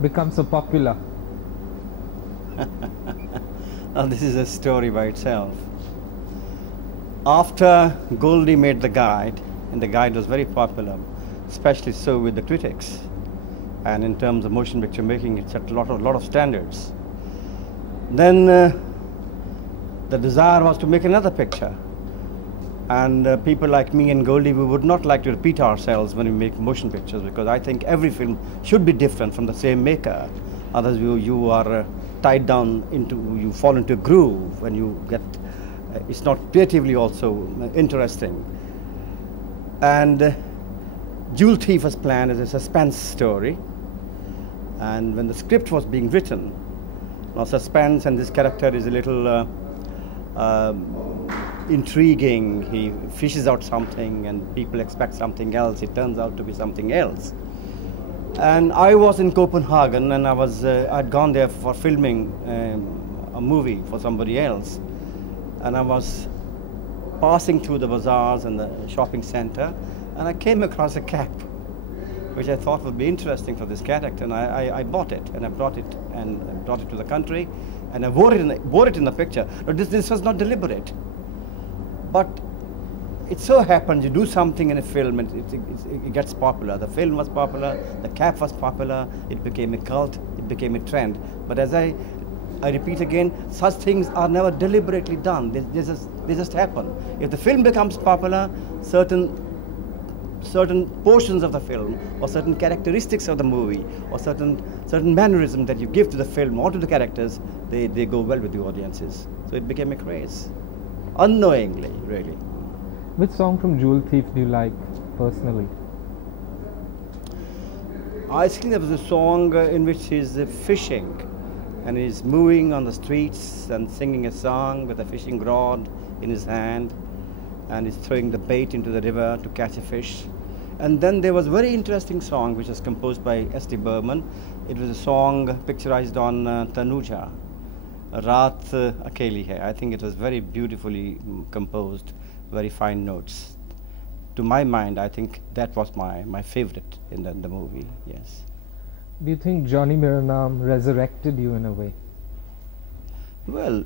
become so popular? Now this is a story by itself. After Goldie made the guide, and the guide was very popular, especially so with the critics, and in terms of motion picture making, it set a lot of standards. Then the desire was to make another picture, and people like me and Goldie, we would not like to repeat ourselves when we make motion pictures, because I think every film should be different from the same maker. Otherwise, you are tied down into, you fall into a groove when you get. It's not creatively also interesting. And Jewel Thief was planned as a suspense story, and when the script was being written, now suspense and this character is a little intriguing. He fishes out something and people expect something else. It turns out to be something else. And I was in Copenhagen, and I'd gone there for filming a movie for somebody else. And I was passing through the bazaars and the shopping center, and I came across a cap, which I thought would be interesting for this character, and I bought it, and I brought it to the country, and I wore it in the picture. But this was not deliberate. But it so happens you do something in a film and it gets popular. The film was popular, the cap was popular, it became a cult, it became a trend. But as I repeat again, such things are never deliberately done. They just happen. If the film becomes popular, certain portions of the film or certain characteristics of the movie or certain mannerisms that you give to the film or to the characters, they go well with the audiences. So it became a craze, unknowingly, really. Which song from Jewel Thief do you like personally? I think there was a song in which he's fishing and he's moving on the streets and singing a song with a fishing rod in his hand, and he's throwing the bait into the river to catch a fish. And then there was a very interesting song which was composed by S.T. Burman. It was a song picturized on Tanuja, Raat Akeli hai. I think it was very beautifully composed, very fine notes. To my mind, I think that was my favorite in the movie, yes. Do you think Johnny Mera Naam resurrected you in a way? Well,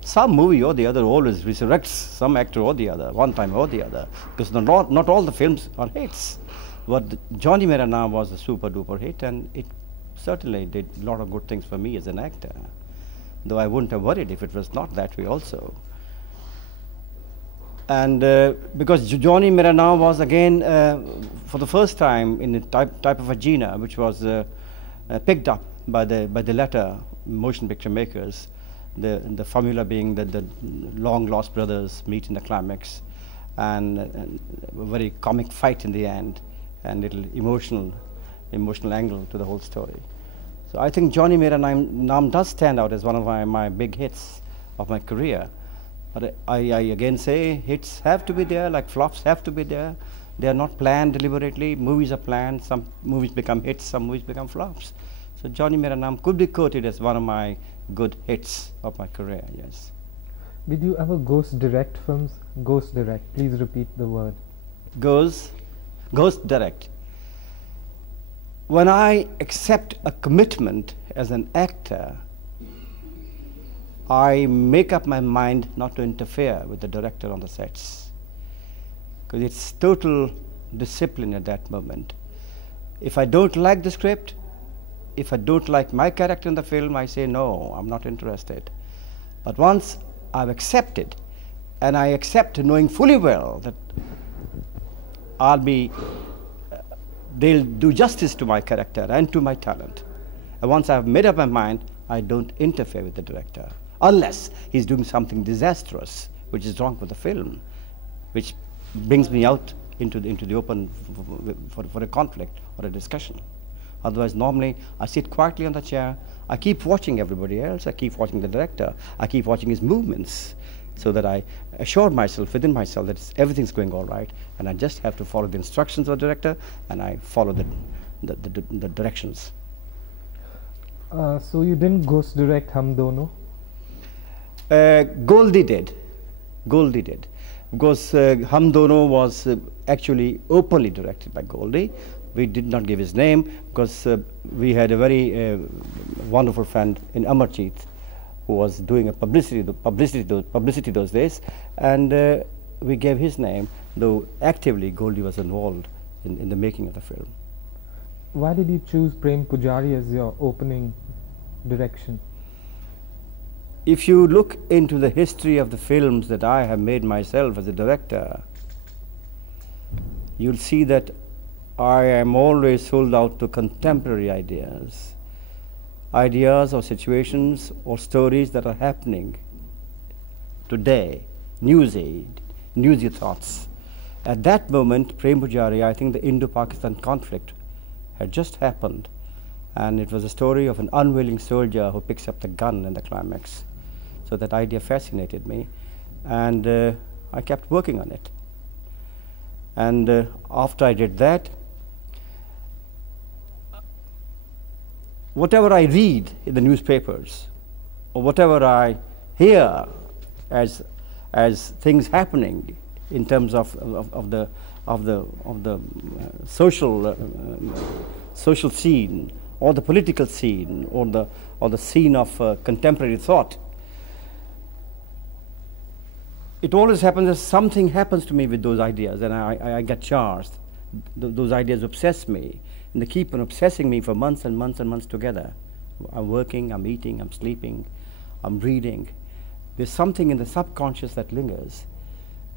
some movie or the other always resurrects some actor or the other, one time or the other, because not all the films are hits. But Johnny Mera Naam was a super duper hit, and it certainly did a lot of good things for me as an actor, though I wouldn't have worried if it was not that way also. And because Johnny Mera Naam was again, for the first time in a type of a genre which was picked up by the latter motion picture makers, the formula being that the long lost brothers meet in the climax, and a very comic fight in the end, and little emotional angle to the whole story. So I think Johnny Mera Naam does stand out as one of my big hits of my career. But I again say, hits have to be there, like flops have to be there. They are not planned deliberately. Movies are planned. Some movies become hits, some movies become flops. So Johnny Mera Naam could be quoted as one of my good hits of my career, yes. Did you ever ghost direct films? Ghost direct, please repeat the word. Ghost direct. When I accept a commitment as an actor, I make up my mind not to interfere with the director on the sets, because it's total discipline at that moment. If I don't like the script, if I don't like my character in the film, I say no, I'm not interested. But once I've accepted, and I accept knowing fully well that they'll do justice to my character and to my talent, and once I've made up my mind, I don't interfere with the director, unless he's doing something disastrous, which is wrong with the film, which brings me out into the open for a conflict or a discussion. Otherwise, normally, I sit quietly on the chair, I keep watching everybody else, I keep watching the director, I keep watching his movements, so that I assure myself, within myself, that everything's going all right, and I just have to follow the instructions of the director, and I follow the directions. So you didn't ghost direct Hum Dono? Goldie did, because Hum Dono was actually openly directed by Goldie, we did not give his name because we had a very wonderful friend in Amarjeet who was doing a publicity those days, and we gave his name, though actively Goldie was involved in the making of the film. Why did you choose Prem Pujari as your opening direction? If you look into the history of the films that I have made myself as a director, you'll see that I am always sold out to contemporary ideas or situations or stories that are happening today, newsy thoughts. At that moment, Prem Pujari, I think the Indo-Pakistan conflict had just happened, and it was a story of an unwilling soldier who picks up the gun in the climax. So that idea fascinated me, and I kept working on it. And after I did that, whatever I read in the newspapers, or whatever I hear as things happening in terms of the social scene, or the political scene, or the scene of contemporary thought, it always happens that something happens to me with those ideas, and I get charged. Those ideas obsess me, and they keep on obsessing me for months and months and months together. I'm working, I'm eating, I'm sleeping, I'm reading. There's something in the subconscious that lingers,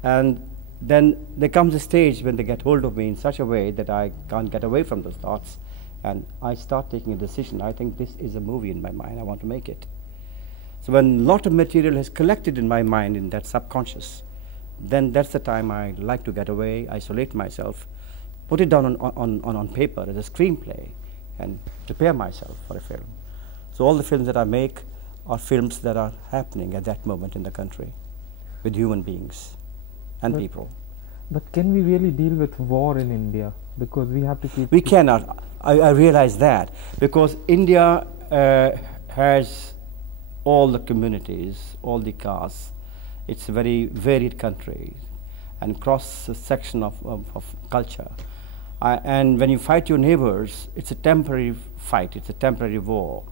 and then there comes a stage when they get hold of me in such a way that I can't get away from those thoughts, and I start taking a decision. I think this is a movie in my mind, I want to make it. So when a lot of material has collected in my mind in that subconscious, then that's the time I like to get away, isolate myself, put it down on paper as a screenplay, and prepare myself for a film. So all the films that I make are films that are happening at that moment in the country with human beings and people. But can we really deal with war in India? Because we have to keep... We cannot. I realize that, because India has all the communities, all the castes. It's a very varied country and cross-section of culture. And when you fight your neighbors, it's a temporary fight, it's a temporary war,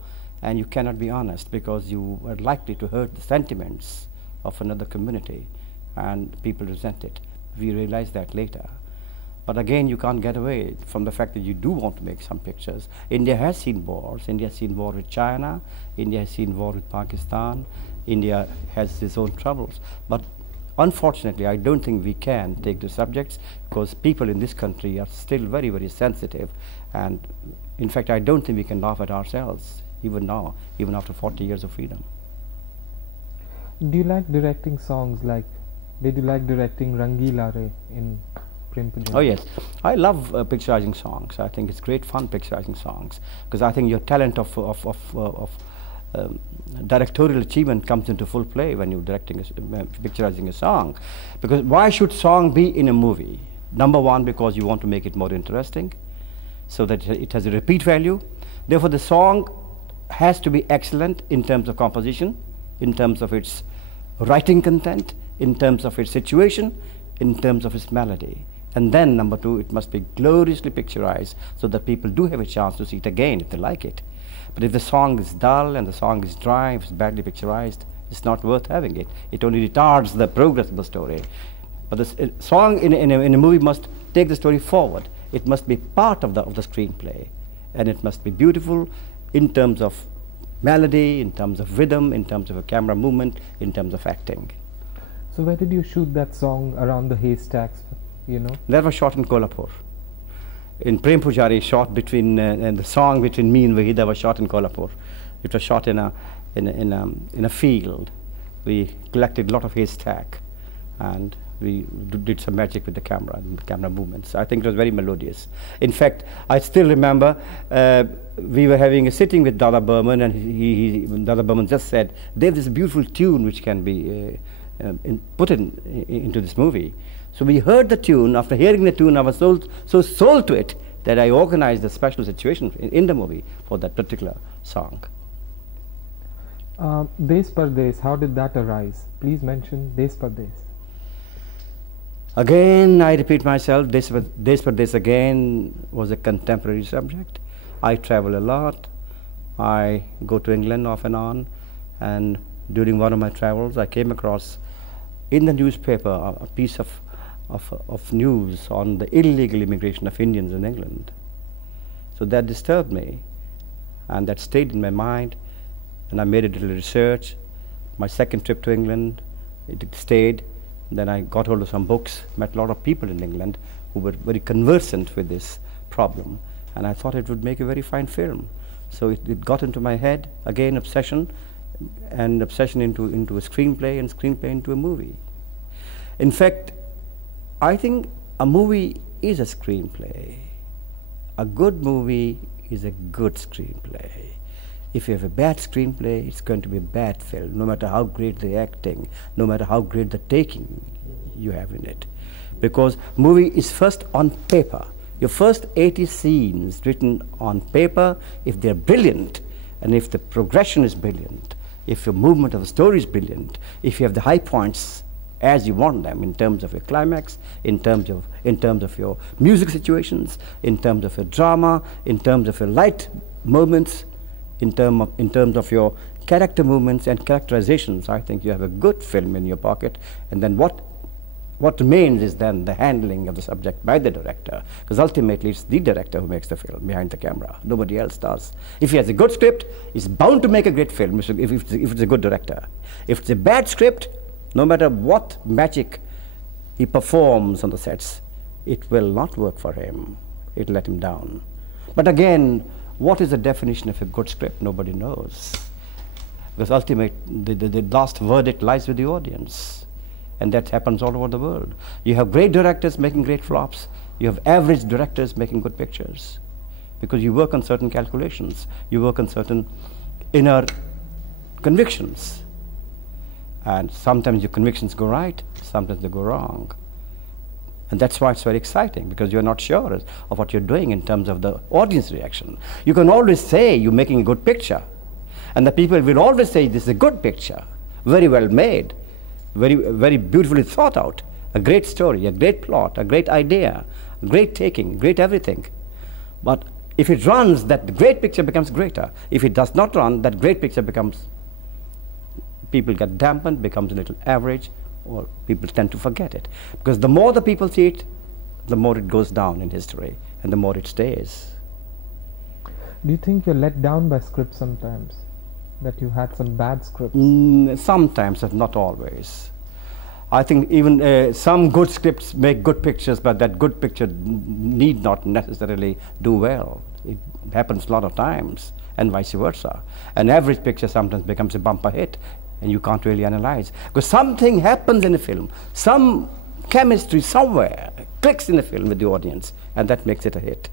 and you cannot be honest because you are likely to hurt the sentiments of another community, and people resent it. We realize that later. But again, you can't get away from the fact that you do want to make some pictures. India has seen wars. India has seen war with China. India has seen war with Pakistan. India has its own troubles. But unfortunately, I don't think we can take the subjects because people in this country are still very, very sensitive. And in fact, I don't think we can laugh at ourselves, even now, even after 40 years of freedom. Do you like directing songs like, did you like directing Rangila Re in Prem Pujari? Oh yes, I love picturizing songs. I think it's great fun picturizing songs because I think your talent of directorial achievement comes into full play when you're picturizing a song. Because why should song be in a movie? Number one, because you want to make it more interesting, so that it has a repeat value. Therefore, the song has to be excellent in terms of composition, in terms of its writing content, in terms of its situation, in terms of its melody. And then number two, it must be gloriously picturized so that people do have a chance to see it again if they like it. But if the song is dull and the song is dry, if it's badly picturized, it's not worth having it. It only retards the progress of the story. But the song in a movie must take the story forward. It must be part of the screenplay, and it must be beautiful in terms of melody, in terms of rhythm, in terms of a camera movement, in terms of acting. So where did you shoot that song around the haystacks, you know? That was shot in Kolhapur. In Prem Pujari, shot between and the song between me and Vahida was shot in Kolhapur. It was shot in a field. We collected a lot of haystack, and we did some magic with the camera and the camera movements. I think it was very melodious. In fact, I still remember we were having a sitting with Dada Burman, and Dada Burman just said, "There's this beautiful tune which can be put into this movie." So we heard the tune. After hearing the tune, I was so sold to it that I organized a special situation in the movie for that particular song. Des Pardes, how did that arise? Please mention Des Pardes. Again, I repeat myself, this again was a contemporary subject. I travel a lot. I go to England off and on, and during one of my travels, I came across in the newspaper a piece of news on the illegal immigration of Indians in England. So that disturbed me, and that stayed in my mind, and I made a little research. My second trip to England, it stayed. Then I got hold of some books, met a lot of people in England who were very conversant with this problem, and I thought it would make a very fine film. So it got into my head, again obsession, and obsession into a screenplay, and screenplay into a movie. In fact, I think a movie is a screenplay. A good movie is a good screenplay. If you have a bad screenplay, it's going to be a bad film, no matter how great the acting, no matter how great the taking you have in it. Because movie is first on paper. Your first 80 scenes written on paper, if they're brilliant, and if the progression is brilliant, if your movement of the story is brilliant, if you have the high points as you want them in terms of your climax, in terms of your music situations, in terms of your drama, in terms of your light moments, in terms of your character movements and characterizations, I think you have a good film in your pocket. And then what remains is then the handling of the subject by the director, because ultimately it's the director who makes the film behind the camera. Nobody else does. If he has a good script, he's bound to make a great film if it's a good director. If it's a bad script, no matter what magic he performs on the sets, it will not work for him. It will let him down. But again, what is the definition of a good script? Nobody knows. Because ultimately, the last verdict lies with the audience. And that happens all over the world. You have great directors making great flops. You have average directors making good pictures. Because you work on certain calculations. You work on certain inner convictions. And sometimes your convictions go right, sometimes they go wrong. And that's why it's very exciting, because you're not sure of what you're doing in terms of the audience reaction. You can always say you're making a good picture. And the people will always say this is a good picture, very well made, very, very beautifully thought out, a great story, a great plot, a great idea, great taking, great everything. But if it runs, that great picture becomes greater. If it does not run, that great picture becomes, people get dampened, becomes a little average, or people tend to forget it. Because the more the people see it, the more it goes down in history, and the more it stays. Do you think you're let down by scripts sometimes? That you had some bad scripts? Sometimes, but not always. I think even some good scripts make good pictures, but that good picture need not necessarily do well. It happens a lot of times, and vice versa. An average picture sometimes becomes a bumper hit, and you can't really analyze. Because something happens in a film, some chemistry somewhere clicks in the film with the audience, and that makes it a hit.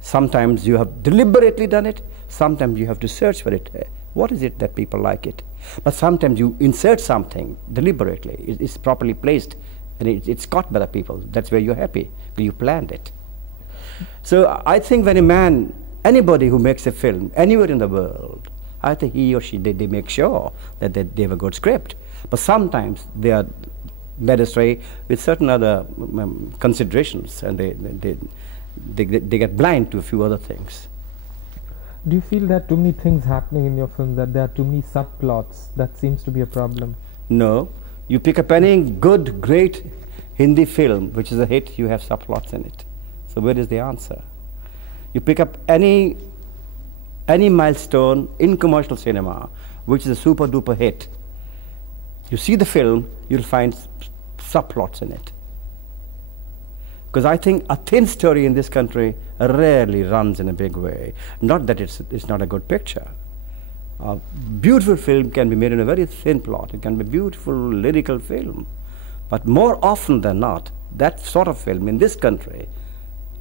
Sometimes you have deliberately done it, sometimes you have to search for it. What is it that people like it? But sometimes you insert something deliberately, it's properly placed, and it's caught by the people. That's where you're happy, because you planned it. So I think when anybody who makes a film anywhere in the world, I think he or she, they make sure that they have a good script. But sometimes they are led astray with certain other considerations, and they get blind to a few other things. Do you feel there are too many things happening in your film, that there are too many subplots? That seems to be a problem. No. You pick up any good, great Hindi film, which is a hit, you have subplots in it. So where is the answer? You pick up any milestone in commercial cinema, which is a super duper hit. You see the film, you'll find subplots in it. Because I think a thin story in this country rarely runs in a big way. Not that it's not a good picture. A beautiful film can be made in a very thin plot. It can be a beautiful lyrical film. But more often than not, that sort of film in this country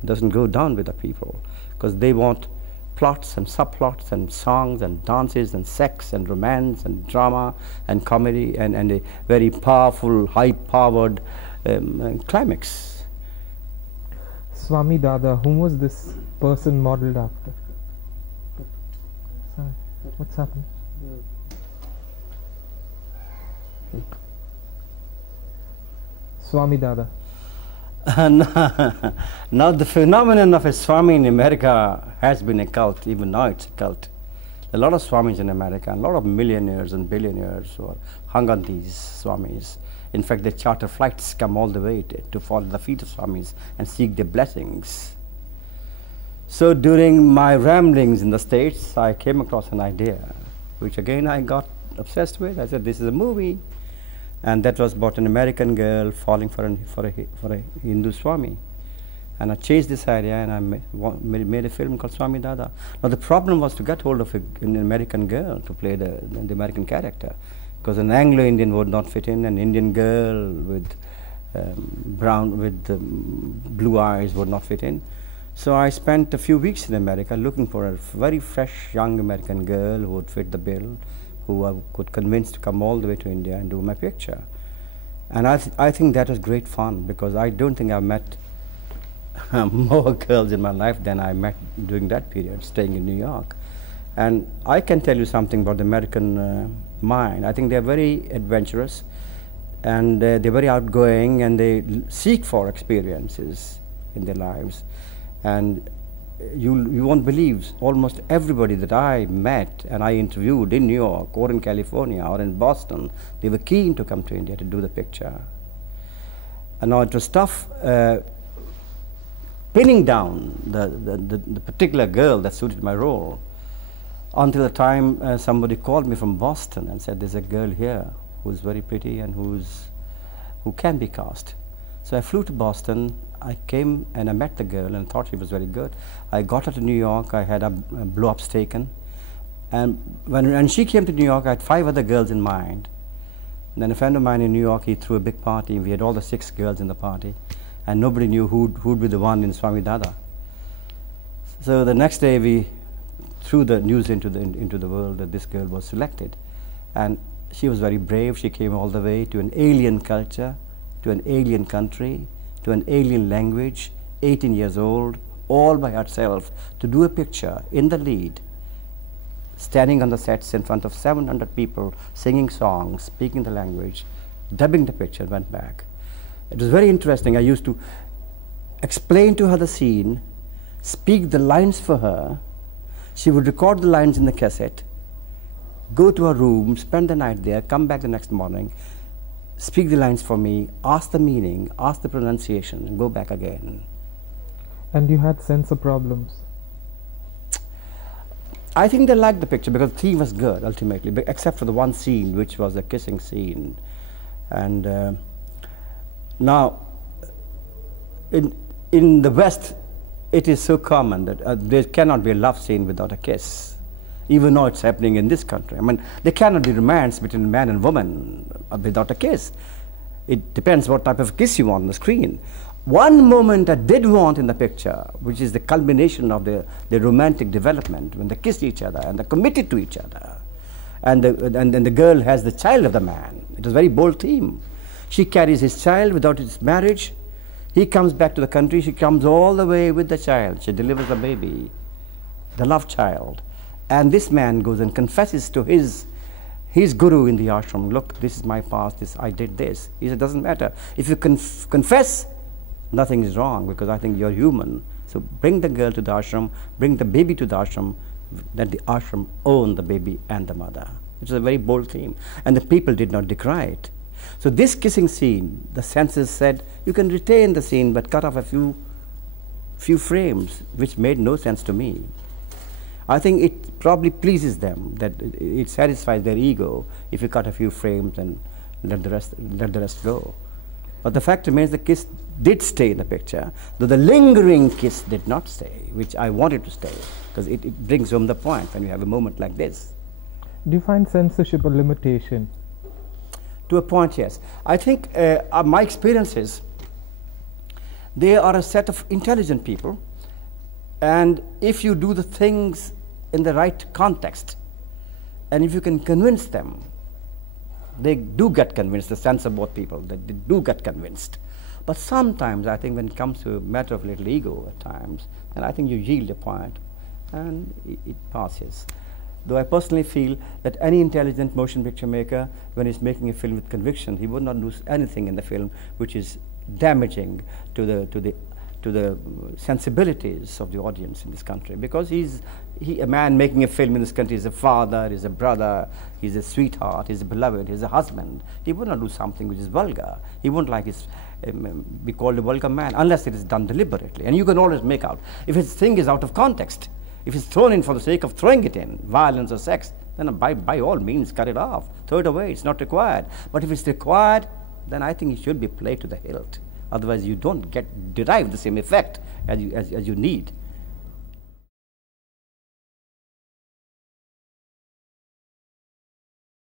doesn't go down with the people, because they want plots and subplots and songs and dances and sex and romance and drama and comedy and a very powerful, high-powered climax. Swami Dada, whom was this person modeled after? Sorry, what's happened? Swami Dada. Now the phenomenon of a Swami in America has been a cult. Even now it's a cult. A lot of Swamis in America, and a lot of millionaires and billionaires who are hung on these Swamis. In fact, they charter flights, come all the way to follow the feet of Swamis and seek their blessings. So during my ramblings in the States, I came across an idea, which again I got obsessed with. I said, this is a movie. And that was about an American girl falling for a Hindu Swami. And I chased this idea and I made a film called Swami Dada. Now the problem was to get hold of an American girl to play the American character, because an Anglo-Indian would not fit in, an Indian girl with blue eyes would not fit in. So I spent a few weeks in America looking for a very fresh young American girl who would fit the bill, who I could convince to come all the way to India and do my picture. And I think that was great fun, because I don't think I've met more girls in my life than I met during that period, staying in New York. And I can tell you something about the American mind. I think they're very adventurous, and they're very outgoing, and they seek for experiences in their lives. And you won't believe, almost everybody that I met and I interviewed in New York or in California or in Boston, they were keen to come to India to do the picture. And now it was tough pinning down the particular girl that suited my role, until the time somebody called me from Boston and said, there's a girl here who's very pretty and who can be cast. So I flew to Boston. I came and I met the girl and thought she was very good. I got her to New York. I had blow-ups taken. And when she came to New York, I had 5 other girls in mind. And then a friend of mine in New York, he threw a big party. We had all the 6 girls in the party. And nobody knew who'd be the one in Swami Dada. So the next day, we threw the news into the world that this girl was selected. And she was very brave. She came all the way to an alien culture, to an alien country, to an alien language, 18 years old, all by herself, to do a picture in the lead, standing on the sets in front of 700 people, singing songs, speaking the language, dubbing the picture, went back. It was very interesting. I used to explain to her the scene, speak the lines for her. She would record the lines in the cassette, go to her room, spend the night there, come back the next morning, speak the lines for me, ask the meaning, ask the pronunciation, and go back again. And you had censor problems? I think they liked the picture because the theme was good ultimately, except for the one scene which was a kissing scene. And now in the West it is so common that there cannot be a love scene without a kiss, even though it's happening in this country. I mean, there cannot be romance between man and woman without a kiss. It depends what type of kiss you want on the screen. One moment I did want in the picture, which is the culmination of the romantic development, when they kiss each other and they're committed to each other, and the girl has the child of the man. It was a very bold theme. She carries his child without his marriage. He comes back to the country. She comes all the way with the child. She delivers the baby, the love child. And this man goes and confesses to his guru in the ashram, look, this is my past, I did this. He said, doesn't matter. If you confess, nothing is wrong, because I think you're human. So bring the girl to the ashram, bring the baby to the ashram, let the ashram own the baby and the mother. It was a very bold theme. And the people did not decry it. So this kissing scene, the censors said, you can retain the scene, but cut off a few frames, which made no sense to me. I think it probably pleases them, that it satisfies their ego if you cut a few frames and let the rest go. But the fact remains the kiss did stay in the picture, though the lingering kiss did not stay, which I wanted to stay, because it brings home the point when you have a moment like this. Do you find censorship a limitation? To a point, yes. I think my experiences, they are a set of intelligent people, and if you do the things in the right context, and if you can convince them, they do get convinced. The sense of both people, they do get convinced. But sometimes I think when it comes to a matter of little ego at times, and I think you yield a point and it passes. Though I personally feel that any intelligent motion picture maker, when he's making a film with conviction, he would not do anything in the film which is damaging to the sensibilities of the audience in this country, because a man making a film in this country is a father, is a brother, he's a sweetheart, he's a beloved, he's a husband. He would not do something which is vulgar. He won't like his be called a vulgar man unless it is done deliberately. And you can always make out if his thing is out of context. If it's thrown in for the sake of throwing it in, violence or sex, then by all means cut it off, throw it away. It's not required. But if it's required, then I think it should be played to the hilt. Otherwise, you don't derive the same effect as you need.